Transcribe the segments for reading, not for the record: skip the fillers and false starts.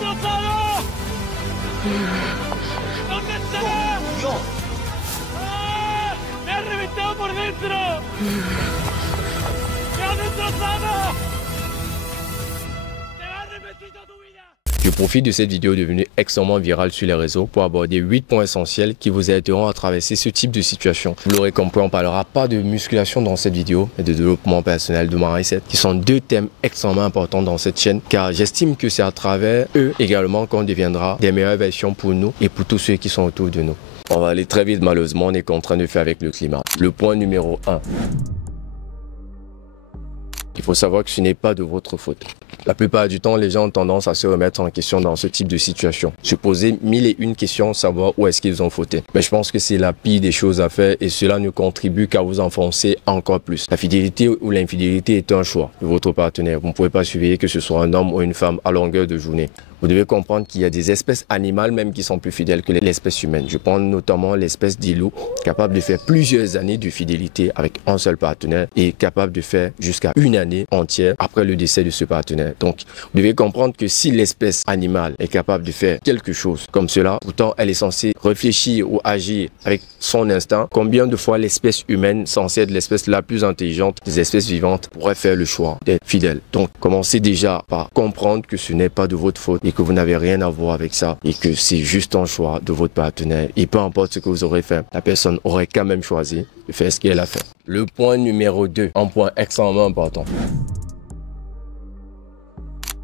destrozado! ¿Dónde estará? Dios. ¡Ah! ¡Me ha reventado por dentro! ¡Me ha destrozado! ¡Te vas a arrepentir toda tu vida! Je profite de cette vidéo devenue extrêmement virale sur les réseaux pour aborder 8 points essentiels qui vous aideront à traverser ce type de situation. Vous l'aurez compris, on ne parlera pas de musculation dans cette vidéo, mais de développement personnel, de mindset, qui sont deux thèmes extrêmement importants dans cette chaîne, car j'estime que c'est à travers eux également qu'on deviendra des meilleures versions pour nous et pour tous ceux qui sont autour de nous. On va aller très vite, malheureusement, on est contraint de faire avec le climat. Le point numéro 1. Il faut savoir que ce n'est pas de votre faute. La plupart du temps, les gens ont tendance à se remettre en question dans ce type de situation. Se poser 1001 questions, savoir où est-ce qu'ils ont fauté. Mais je pense que c'est la pire des choses à faire et cela ne contribue qu'à vous enfoncer encore plus. La fidélité ou l'infidélité est un choix de votre partenaire. Vous ne pouvez pas surveiller que ce soit un homme ou une femme à longueur de journée. Vous devez comprendre qu'il y a des espèces animales même qui sont plus fidèles que l'espèce humaine. Je prends notamment l'espèce d'Ilou, capable de faire plusieurs années de fidélité avec un seul partenaire et capable de faire jusqu'à une année entière après le décès de ce partenaire. Donc, vous devez comprendre que si l'espèce animale est capable de faire quelque chose comme cela, pourtant elle est censée réfléchir ou agir avec son instinct, combien de fois l'espèce humaine, censée être l'espèce la plus intelligente des espèces vivantes, pourrait faire le choix d'être fidèle. Donc, commencez déjà par comprendre que ce n'est pas de votre faute et que vous n'avez rien à voir avec ça et que c'est juste un choix de votre partenaire. Et peu importe ce que vous aurez fait, la personne aurait quand même choisi de faire ce qu'elle a fait. Le point numéro 2, un point extrêmement important.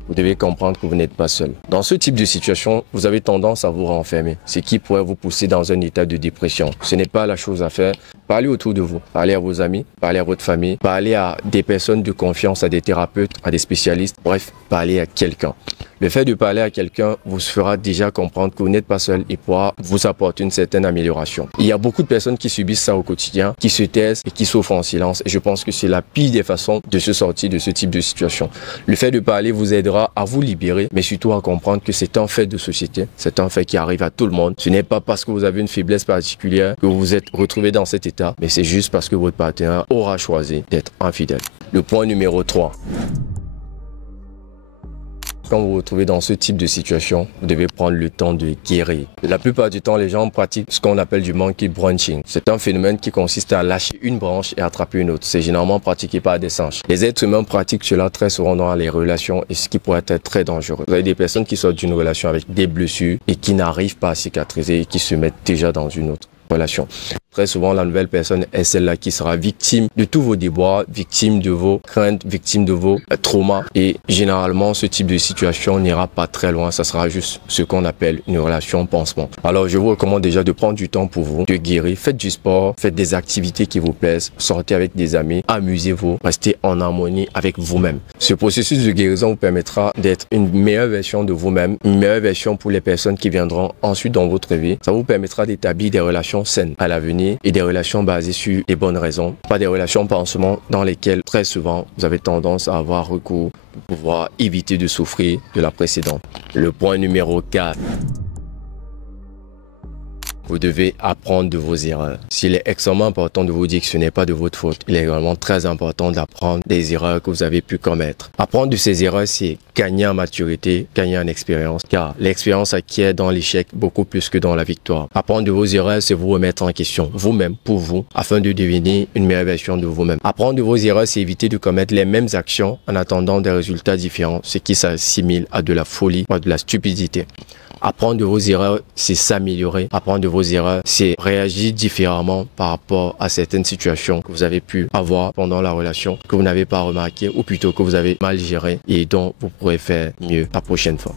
Vous devez comprendre que vous n'êtes pas seul. Dans ce type de situation, vous avez tendance à vous renfermer, ce qui pourrait vous pousser dans un état de dépression. Ce n'est pas la chose à faire. Parlez autour de vous, parlez à vos amis, parlez à votre famille, parlez à des personnes de confiance, à des thérapeutes, à des spécialistes, bref, parlez à quelqu'un. Le fait de parler à quelqu'un vous fera déjà comprendre que vous n'êtes pas seul et pourra vous apporter une certaine amélioration. Il y a beaucoup de personnes qui subissent ça au quotidien, qui se taisent et qui souffrent en silence. Et je pense que c'est la pire des façons de se sortir de ce type de situation. Le fait de parler vous aidera à vous libérer, mais surtout à comprendre que c'est un fait de société, c'est un fait qui arrive à tout le monde. Ce n'est pas parce que vous avez une faiblesse particulière que vous vous êtes retrouvé dans cet état, mais c'est juste parce que votre partenaire aura choisi d'être infidèle. Le point numéro 3. Quand vous vous retrouvez dans ce type de situation, vous devez prendre le temps de guérir. La plupart du temps, les gens pratiquent ce qu'on appelle du monkey branching. C'est un phénomène qui consiste à lâcher une branche et attraper une autre. C'est généralement pratiqué par des singes. Les êtres humains pratiquent cela très souvent dans les relations et ce qui pourrait être très dangereux. Vous avez des personnes qui sortent d'une relation avec des blessures et qui n'arrivent pas à cicatriser et qui se mettent déjà dans une autre relation. Très souvent, la nouvelle personne est celle-là qui sera victime de tous vos déboires, victime de vos craintes, victime de vos traumas. Et généralement, ce type de situation n'ira pas très loin. Ça sera juste ce qu'on appelle une relation pansement. Alors, je vous recommande déjà de prendre du temps pour vous, de guérir. Faites du sport, faites des activités qui vous plaisent, sortez avec des amis, amusez-vous, restez en harmonie avec vous-même. Ce processus de guérison vous permettra d'être une meilleure version de vous-même, une meilleure version pour les personnes qui viendront ensuite dans votre vie. Ça vous permettra d'établir des relations saines à l'avenir et des relations basées sur les bonnes raisons, pas des relations pansement dans lesquelles très souvent vous avez tendance à avoir recours pour pouvoir éviter de souffrir de la précédente. Le point numéro 4. Vous devez apprendre de vos erreurs. S'il est extrêmement important de vous dire que ce n'est pas de votre faute, il est également très important d'apprendre des erreurs que vous avez pu commettre. Apprendre de ces erreurs, c'est gagner en maturité, gagner en expérience, car l'expérience acquiert dans l'échec beaucoup plus que dans la victoire. Apprendre de vos erreurs, c'est vous remettre en question, vous-même, pour vous, afin de devenir une meilleure version de vous-même. Apprendre de vos erreurs, c'est éviter de commettre les mêmes actions en attendant des résultats différents, ce qui s'assimile à de la folie ou à de la stupidité. Apprendre de vos erreurs, c'est s'améliorer. Apprendre de vos erreurs, c'est réagir différemment par rapport à certaines situations que vous avez pu avoir pendant la relation, que vous n'avez pas remarqué ou plutôt que vous avez mal géré et dont vous pourrez faire mieux la prochaine fois.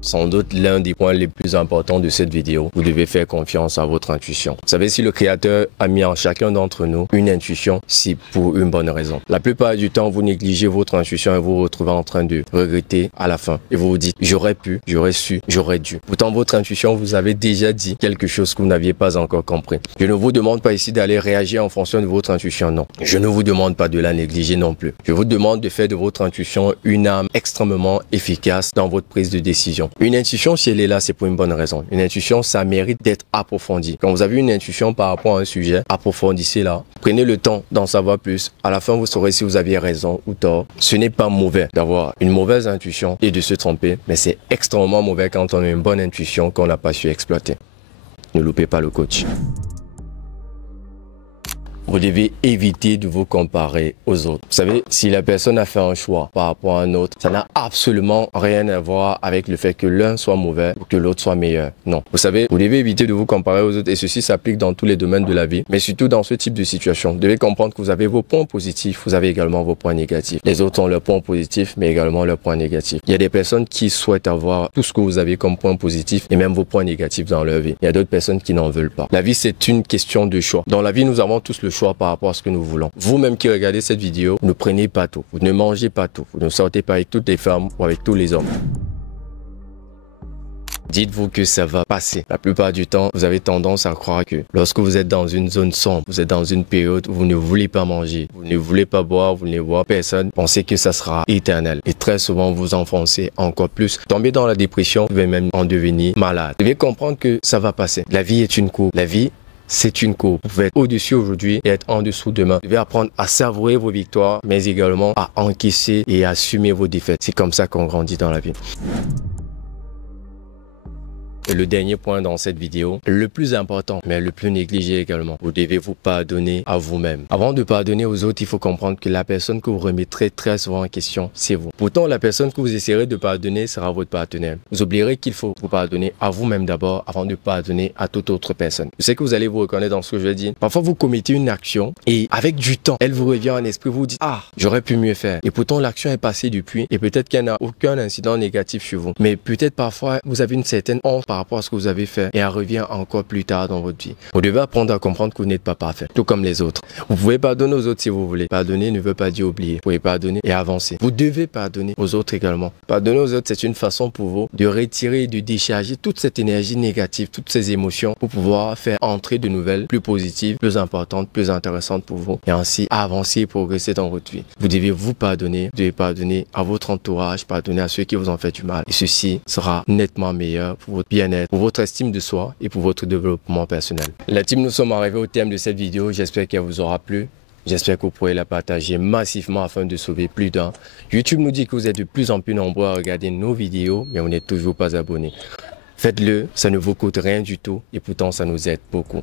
Sans doute l'un des points les plus importants de cette vidéo, vous devez faire confiance à votre intuition. Vous savez, si le Créateur a mis en chacun d'entre nous une intuition, c'est pour une bonne raison. La plupart du temps, vous négligez votre intuition et vous vous retrouvez en train de regretter à la fin. Et vous vous dites, j'aurais pu, j'aurais su, j'aurais dû. Pourtant, votre intuition vous avait déjà dit quelque chose que vous n'aviez pas encore compris. Je ne vous demande pas ici d'aller réagir en fonction de votre intuition, non. Je ne vous demande pas de la négliger non plus. Je vous demande de faire de votre intuition une arme extrêmement efficace dans votre prise de décision. intuition. Une intuition, si elle est là, c'est pour une bonne raison. Une intuition, ça mérite d'être approfondie. Quand vous avez une intuition par rapport à un sujet, approfondissez-la. Prenez le temps d'en savoir plus. À la fin, vous saurez si vous aviez raison ou tort. Ce n'est pas mauvais d'avoir une mauvaise intuition et de se tromper, mais c'est extrêmement mauvais quand on a une bonne intuition qu'on n'a pas su exploiter. Ne loupez pas le coach. Vous devez éviter de vous comparer aux autres. Vous savez, si la personne a fait un choix par rapport à un autre, ça n'a absolument rien à voir avec le fait que l'un soit mauvais ou que l'autre soit meilleur. Non. Vous savez, vous devez éviter de vous comparer aux autres et ceci s'applique dans tous les domaines de la vie, mais surtout dans ce type de situation. Vous devez comprendre que vous avez vos points positifs, vous avez également vos points négatifs. Les autres ont leurs points positifs, mais également leurs points négatifs. Il y a des personnes qui souhaitent avoir tout ce que vous avez comme points positifs et même vos points négatifs dans leur vie. Il y a d'autres personnes qui n'en veulent pas. La vie, c'est une question de choix. Dans la vie, nous avons tous le choix par rapport à ce que nous voulons. Vous-même qui regardez cette vidéo, ne prenez pas tout. Vous ne mangez pas tout. Vous ne sortez pas avec toutes les femmes ou avec tous les hommes. Dites-vous que ça va passer. La plupart du temps, vous avez tendance à croire que lorsque vous êtes dans une zone sombre, vous êtes dans une période où vous ne voulez pas manger, vous ne voulez pas boire, vous ne voyez personne, pensez que ça sera éternel. Et très souvent, vous enfoncez encore plus. Tombez dans la dépression, vous pouvez même en devenir malade. Vous devez comprendre que ça va passer. La vie est une courbe. La vie, c'est une courbe. Vous pouvez être au-dessus aujourd'hui et être en dessous demain. Vous devez apprendre à savourer vos victoires, mais également à encaisser et à assumer vos défaites. C'est comme ça qu'on grandit dans la vie. Et le dernier point dans cette vidéo, le plus important, mais le plus négligé également, vous devez vous pardonner à vous-même. Avant de pardonner aux autres, il faut comprendre que la personne que vous remettrez très souvent en question, c'est vous. Pourtant, la personne que vous essaierez de pardonner sera votre partenaire. Vous oublierez qu'il faut vous pardonner à vous-même d'abord avant de pardonner à toute autre personne. Je sais que vous allez vous reconnaître dans ce que je vais dire. Parfois, vous commettez une action et avec du temps, elle vous revient en esprit, vous dites « Ah, j'aurais pu mieux faire ». Et pourtant, l'action est passée depuis et peut-être qu'il n'y a aucun incident négatif chez vous. Mais peut-être parfois, vous avez une certaine honte par rapport à ce que vous avez fait et elle revient encore plus tard dans votre vie. Vous devez apprendre à comprendre que vous n'êtes pas parfait, tout comme les autres. Vous pouvez pardonner aux autres si vous voulez. Pardonner ne veut pas dire oublier. Vous pouvez pardonner et avancer. Vous devez pardonner aux autres également. Pardonner aux autres, c'est une façon pour vous de retirer et de décharger toute cette énergie négative, toutes ces émotions pour pouvoir faire entrer de nouvelles, plus positives, plus importantes, plus intéressantes pour vous et ainsi avancer et progresser dans votre vie. Vous devez vous pardonner, vous devez pardonner à votre entourage, pardonner à ceux qui vous ont fait du mal. Et ceci sera nettement meilleur pour votre bien-être, pour votre estime de soi et pour votre développement personnel. La team, nous sommes arrivés au terme de cette vidéo. J'espère qu'elle vous aura plu. J'espère que vous pourrez la partager massivement afin de sauver plus d'un. YouTube nous dit que vous êtes de plus en plus nombreux à regarder nos vidéos, mais vous n'êtes toujours pas abonnés. Faites-le, ça ne vous coûte rien du tout et pourtant ça nous aide beaucoup.